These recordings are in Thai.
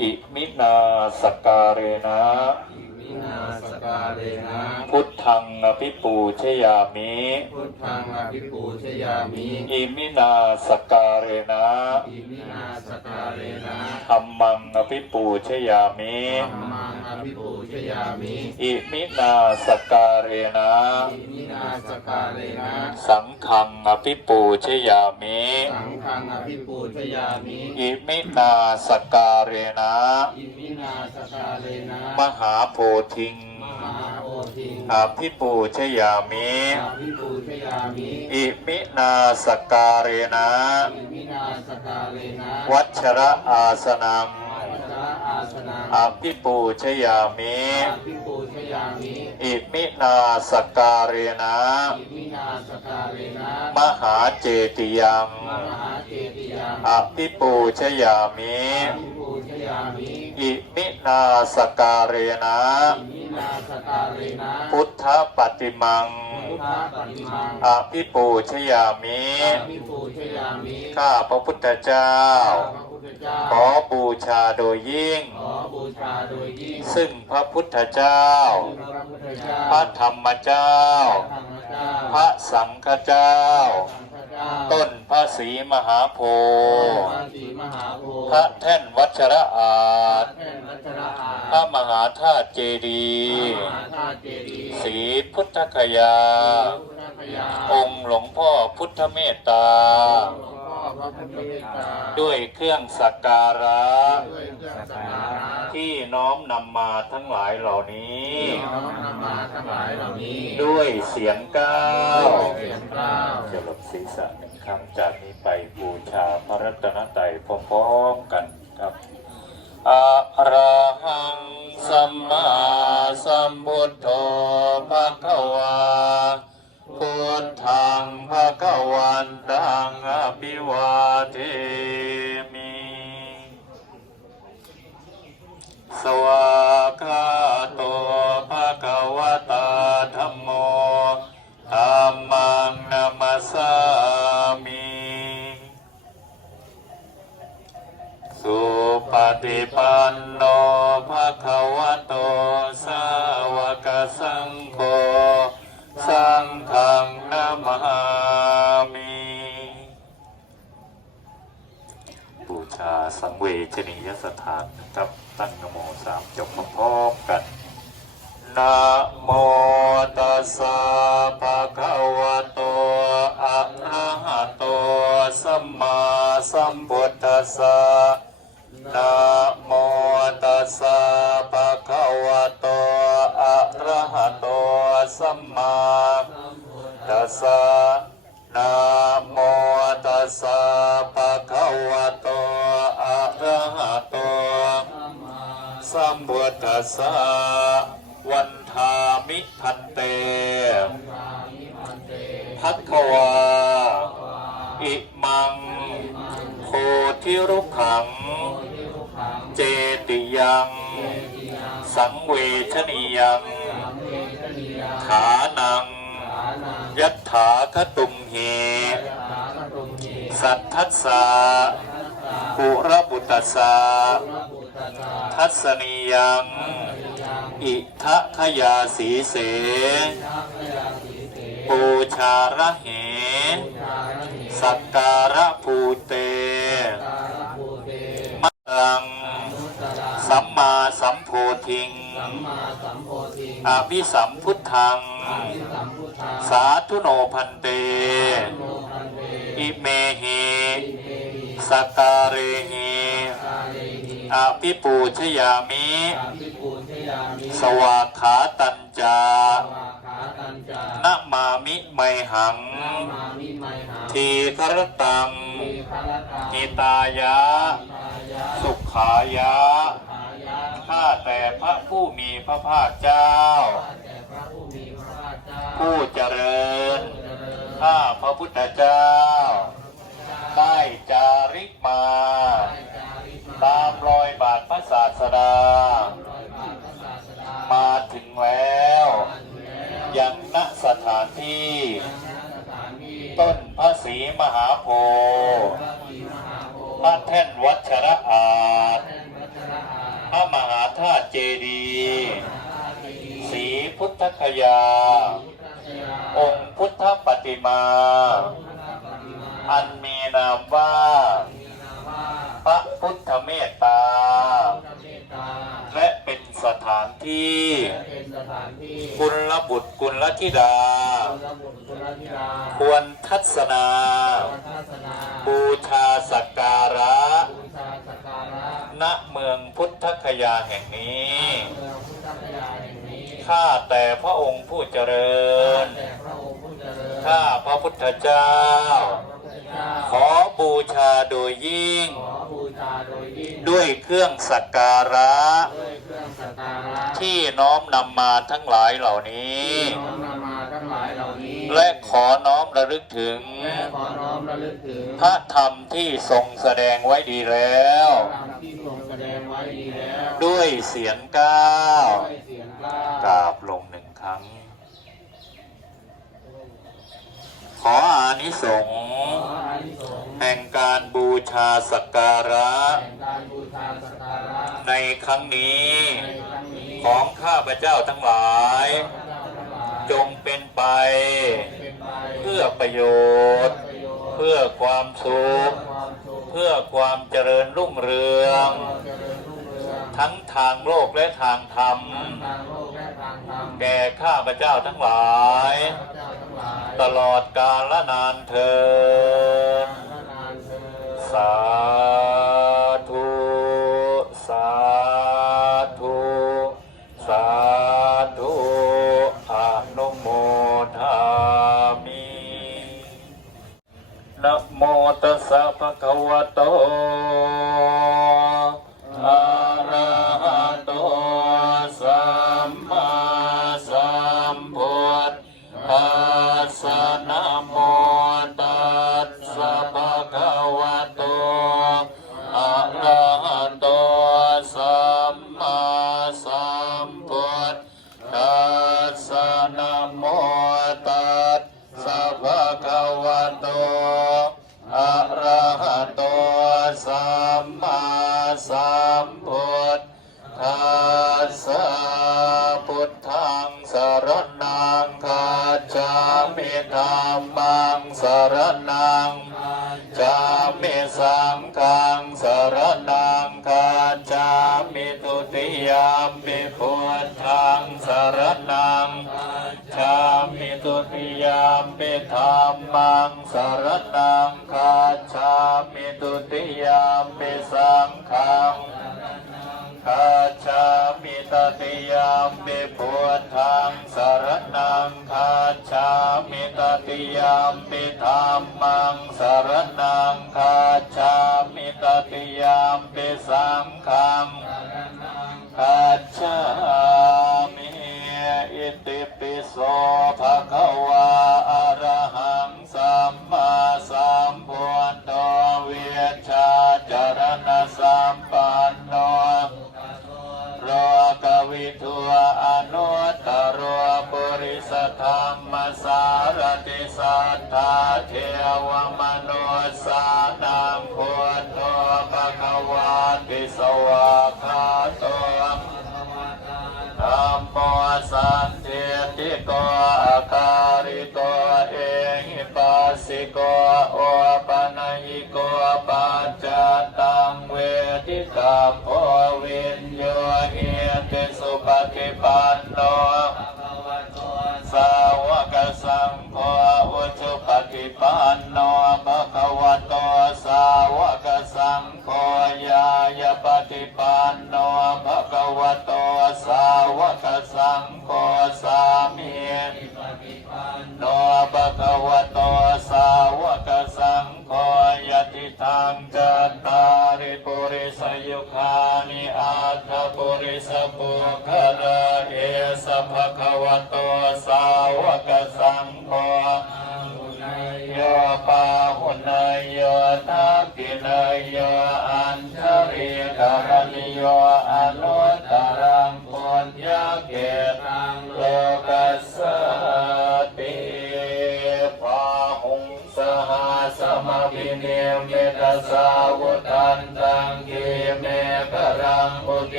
อิมินาสการเนะอิมินาสกาเลนะพุทธังอภิปูชยามิ พุทธังอภิปูชยามิ อิมินาสการเนะอิมินาสกาเลนะธัมมังอภิปูชยามิธัมมังอภิปูช ยามิ อิมินาสการเนะ อิมินาสกาเลนะ สังฆังอภิปูชยามิ สังฆังอภิปูชยามิ อิมินาสการเนะ อิมินาสกาเลนะ มหาโพธิงมหาโอทิงอภิปูชยามิอภิปูชยามิ อิมินาสการเนะ อิมินาสกาเลนะ วัชระอาสนังวัชระ อาสนะอภิปูชยามิอภิปูชยามิอิมินาสการเนะอิมินาสกาเลนะมหาเจติยังมหาเจติยังอภิปูชยามิอภิปูชยามิอิมินาสการเนะอิมินาสกาเลนะพุทธปฏิมังพุทธปฏิมังอภิปูชยามิอภิปูชยามิข้าพระพุทธเจ้า พระพุทธเจ้าขอบูชาโดยยิ่งขอบูชาโดยยิ่ง ซึ่งพระพุทธเจ้า พระพุทธเจ้าพระธรรมเจ้าธรรมเจ้า พระสังฆเจ้าสังฆเจ้าต้นพระศรีมหาโพพธิ์ระศรีมหาโพธิ์พระแท่นวัชระอาจแท่นวัชระอาพระมหาธาตุเจดีย์มหาธาตุเจดีย์ศรีพุทธคยาพุทธคยา องค์หลวงพ่อพุทธเมตตา หลวงพ่อพระพุทธเมตตาด้วยเครื่องสักการะด้วยเครื่องสักการะ ที่น้อมนำมาทั้งหลายเหล่านี้ที่น้อมนำมาทั้งหลายเหล่านี้ด้วยเสียงก้าด้ววยเสียงกล้าวจะหลบศีรษะหนึ่งครั้งจากนี้ไปบูชาพระรัตนตรัยพร้อมๆกันครับอะระหังสัมมาสัมพุทโธภะคะวาพุทธัง ภะคะวะโตอะระหะโตสัมมาสัมพุทธัสสะนะโมตัสสะภะคะวะโตอะระหะโตสัมมาตัสสะนะโมตัสสะภะคะวะโตอะระหะโตสัมพุทธัสสะวันทา วา อิมังโพธิรุกขัง เจติยัง สังเวชนียังขานัง ยัตถาคตุมเหสัทธัสสะปุระบุตตสสะทัศนียัง อิทะขยาสีเส ปูชาระเหสักการะภูเตมัตตัง สัมมาสัมโพธิง อภิสัมพุทธัง สาธุโนพันเต อิเมหิสกการเรหิอภิปูชยามิ สวากขาตัญจานะมามิไม หัง ทีครตังหิตายะ สุขายะ ข้าแต่พระผู้มีพระภาคเจ้า ผู้เจริญ ข้าพระพุทธเจ้า ได้จาริกมา ตามรอยบาทพระศาสดา มาถึงแล้ว ยังณสถานที่ ต้นพระศรีมหาโพธิ์พระแท่นวัชระอาจเจดีย์สีพุทธคยา องค์พุทธปฏิมา อันมีนามว่า พระพุทธเมตตา และเป็นสถานที่ สถานที่กุลบุตรกุลธิดาระบุกุลธิดาควรทัศนาทัศนาบูชาสักการะบูชาสักการะณเมืองพุทธคยาแห่งนี้เมืองพุทธคยาแห่งนี้ข้าแต่พระองค์ผู้เจริญ แต่พระองค์ผู้เจริญข้าพระพุทธเจ้า พระพุทธเจ้าขอบูชาโดยยิ่งขอบูชาโดยยิ่งด้วยเครื่องสักการะด้วยเครื่องสักการะ ที่น้อมนำมาทั้งหลายเหล่านี้ที่น้อมนำมาทั้งหลายเหล่านี้และขอน้อมระลึกถึงและขอน้อมระลึกถึง พระธรรมที่ทรงแสดงไว้ดีแล้วตามที่ทรงแสดงไว้ดีแล้วด้วยเสียงก้าวด้วยเสียงกล้ากราบลงหนึ่งครั้ง ขออานิสงส์ขออานิสงส์แห่งการบูชาสักการะแห่งการบูชาสักการะในครั้งนี้ในครั้งนี้ของข้าพเจ้าทั้งหลายพระเจ้าทั้งหลายจงเป็นไปเป็นไป เพื่อประโยชน์ประโยชน์เพื่อความสุขความสุข เพื่อความเจริญรุ่งเรืองความเจริญรุ่งเรืองทั้งทางโลกและทางธรรมทั้งทางโลกและทางธรรม แก่ข้าพเจ้าทั้งหลาย ตลอดกาลละนานเทินสาธุ สาธุ สาธุอนุโมทามินะโมตัสสะภะคะวะโต ปิธรรมังสารนังคาชามิตุติยามปิสังฆังคาชามิตติยามปิพุทธังสารนังคาชามิตติยามปิธรรมังสารนังคาชามิตติยามปิสังฆังคัจามิอิติปิโสภะคะวา สารติสัทธาเทวมนุสานังพุทโธภะควาติสวาคาโตธรรมโมสันเทติโกอาคา ภะคะวะโตสาวะ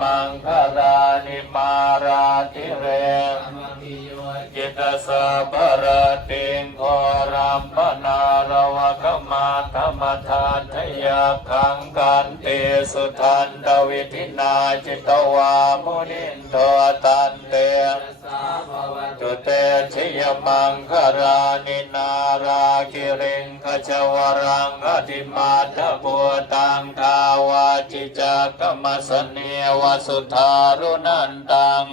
มังคารานิมาราธิเรธรรมปิโยจิตสะปะระติงโครัมปนารวะ กมาธรรมทานทยาขังกันเตสุทันตวิธินาจิตวามุนินโทตันเตสาภวะตุเตชยมังคารานินาราคิริงขจวรังอธิมาทบัวตังทาวาจิจักกมสเนวสุธารุนันตัง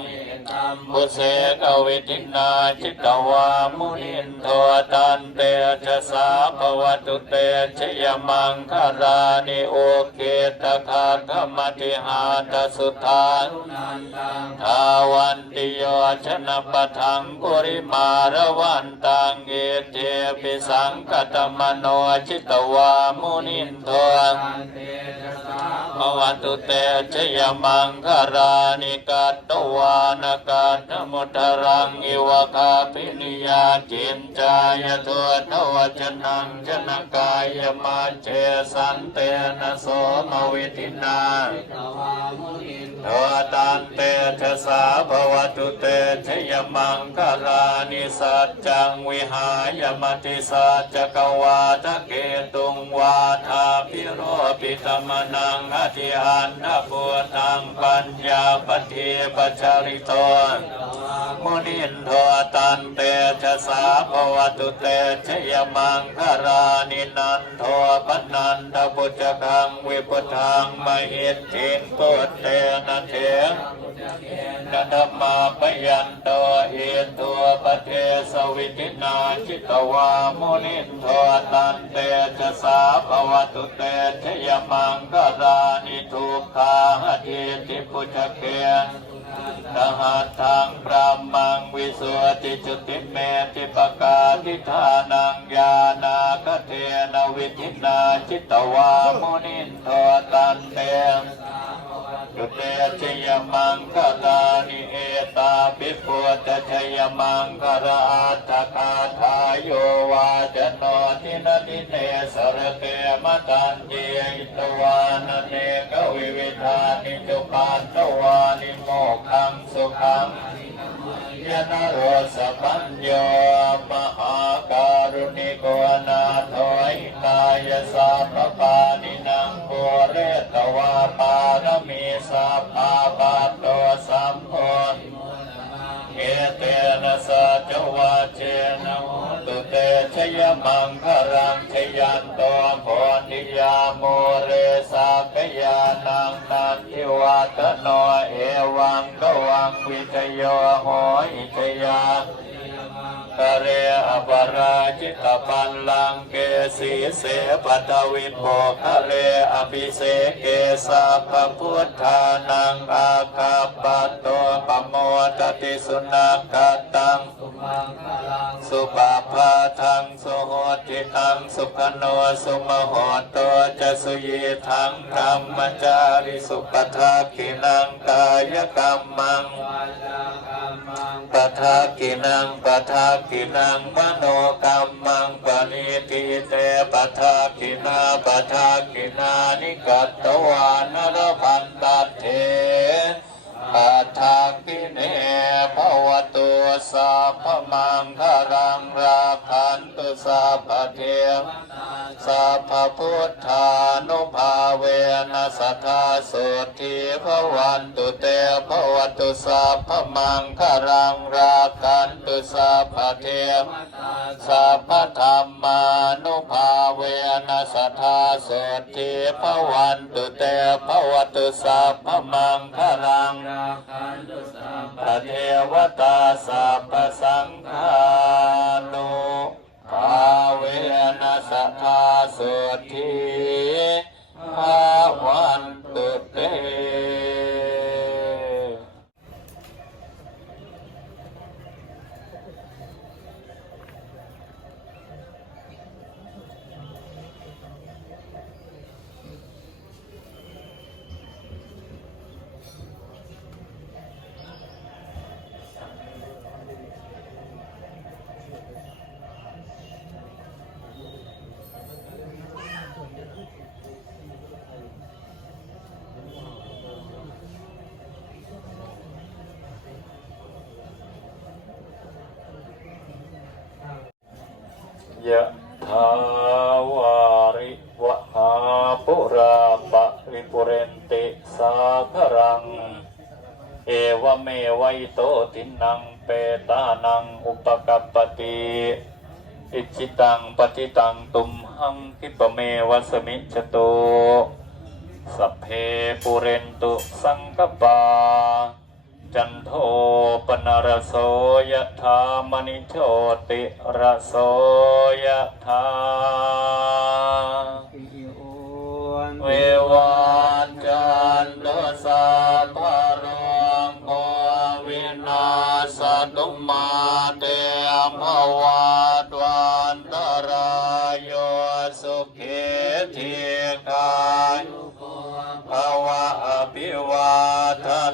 ธรรมบุเสกวิทินาจิตวามุนินโทตันเตชะสาภววตุเตชยมังคารานิโอเกตคาธรรมติหาตสุทานทาวันติโยชนะปะทังกุริมารวันตังเกเทปิสังกตมโนจิตวามุนินทตันเตชะสาภวตุเตชยมังคารานิกัตตวานกัตถมุตรังอิวคาปินิยาจินจายทวทวจนังชนกายมาเจสันเตนะโสมวิทินาตวามุนินโทตันเต ชะสาภวตุเตชยมังคารานิสัจจังวิหายมติสัจกวาทะเกตุงวาทาพิโรปิตมนังอธิหันนปุตังปัญญาปฏิปัจาริโตมุนินโทตันเตชะสาภวตุเตชยมังคารานินันโทปนันตบุจกังวิพุทังมหิตถินปุตเตนะเถนัตมาปยันโตเอตัวปเทสวิตินาจิตวามุนินโทตันเตชะสาภวตุเตชยมังคารานิทุกขาหะเทติปุจเกตหัตถังพระมังวิสุทธิจุติเมติปกาทิธานังญาณาคเทนวิธินาจิตวามุนินโทตันเต จุเตชยมังคลานิเอตาปิปุตชยมังคราตคาทายโยวาจโนทินติเนสรเตมตันเยอิตวานเนกวิวิธานิจุปันตวานิโมขังสุขังยนโรสปัญโยมหาการุณิโกนาถอยกายสัพปานินังโกเรตว สัพพาปัตโตสัมพธเอเตนะสัจวาเจนะตุเตชยมังครังชยันโตโพธิยาโมเรสัพยานังนันทิวัตโนเอวังกวังวิจโยโหอิจยา กเรอปราจิตปันลังเกสีเสปตวินโภคเรอภิเสเกสัพพพุทธานังอาคาปโตปโมตติสุนักตังสุมังคังสุปาพาทังสุโหติตังสุขโนสุมโหโตจะสุยีทังกรรมจาริสุปทากินังกายกรรมัง วาจากรรมัง ปทากินังปทากินังมโนกรรมังปณิทิเตปทากินาปทากินานิกัตตวานรพันตัดเถปัทากิเนภวตุสัพพมังคารังราคันตุสัพพเทว สัพพพุทธานุภาเวนัสทธาสุทีพวันตุเตภวตุสัพพมังคารังรากันตุสัพพเทวสัพพธรรมานุภาเวนัสทธาสุทีพวันตุเตภวตุสัพพมังคารังราคันตุสัพพเทวตาสัพพ ยะถาวาริวะหาปุราปะริปุเรนติสาครัง เอวเมวัยโตตินังเปตานังอุปกัปปติอิจิตังปฏิตังตุมหังคิปเมวะสมิจจโตสัพเพปุเรนตุสังกปา จันโทปนรโสยธามนิโชติระโสยธาเววันจันโตสัพพะโรโควินาสตุมาเตมวา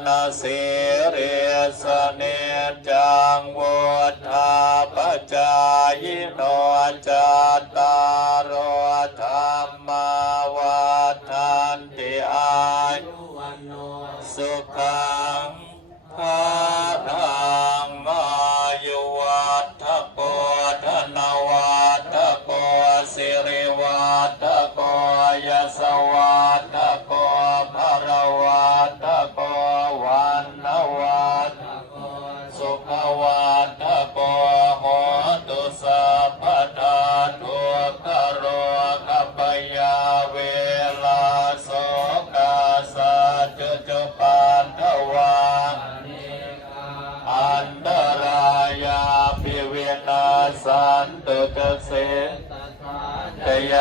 นาสิริสเนจังวุฒาปจายโนจัตตารโอธรรม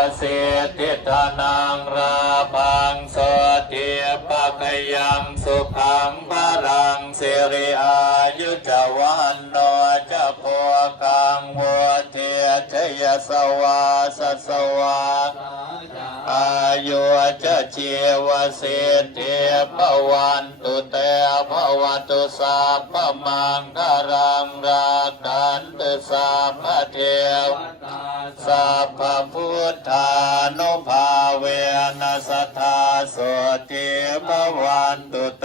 เตยเสติธานังราพังสติปะกยังสุขังพลังสิริอายุจวันโนจะพวกังว ยสวาสสวาอายุจะชีวสิทธิภวันตุเตภวตุสัพมังคารังราคันตุสัพเทววัตตาสัพพุทธานุภาเวนัสธาโสติภวันตุเต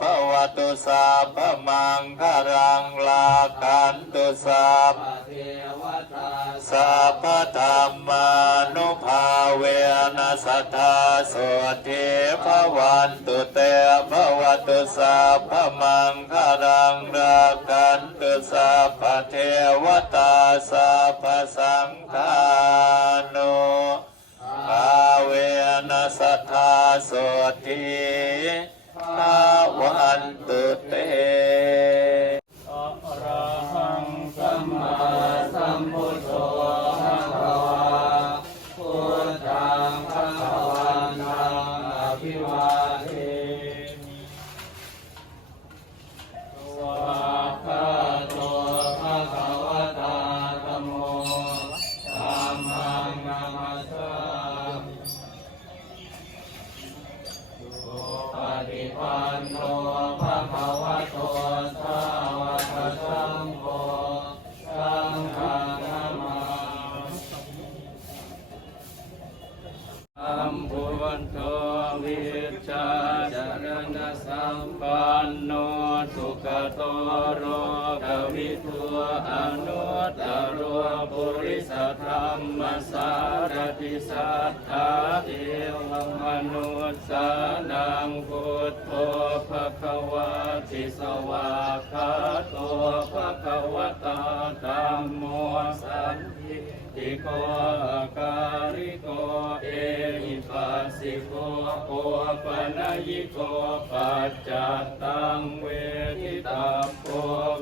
ภวตุสัพมังคารังลาคันตุสัพเทวตา สัพธรรมานุภาเวนัสทธาโสติภวันตุเตภวตุสัพพมังคารังรากันตุสัพเทวต ปันโน ปัสสิโกโอปนัยิโกปัจจัตตังเวทิตาโพ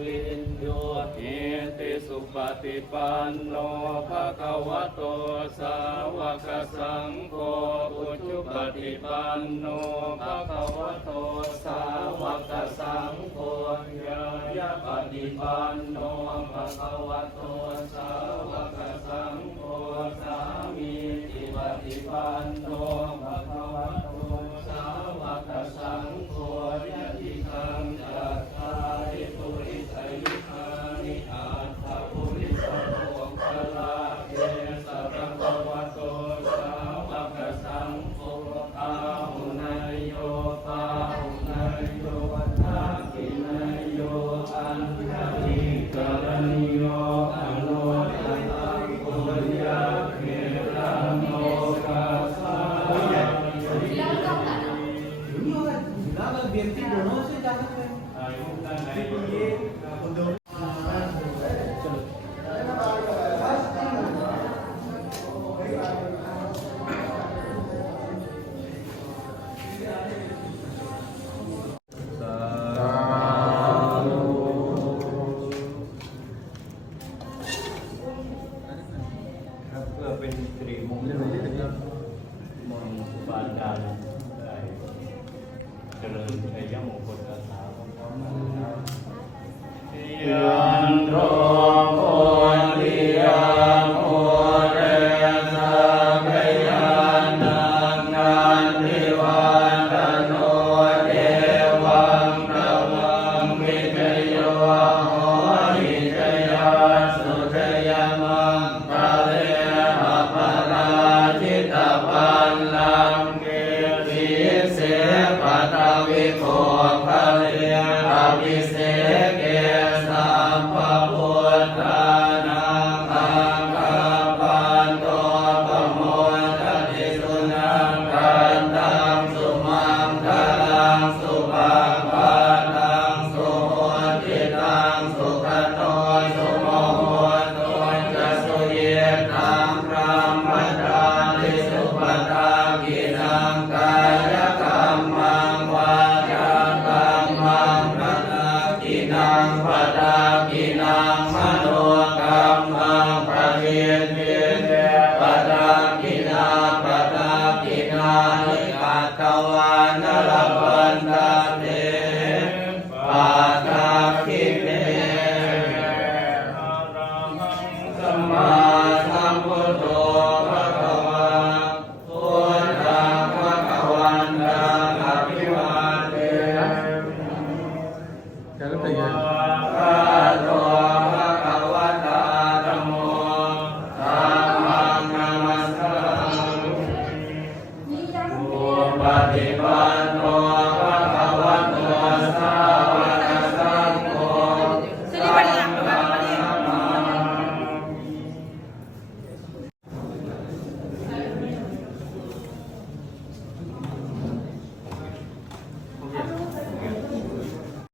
วินโยหิติสุปฏิปันโนภะคะวะโตสาวกสังโฆอุจุปฏิปันโนภะคะวะโตสาวกสังโฆยายะปฏิปันโนภะคะวะโตสาวกสังโฆสา ฏิปันโนภะคะวะโตสาวกสังโฆยะ 23 mo mga pagkakas ay. Pero kaya mo po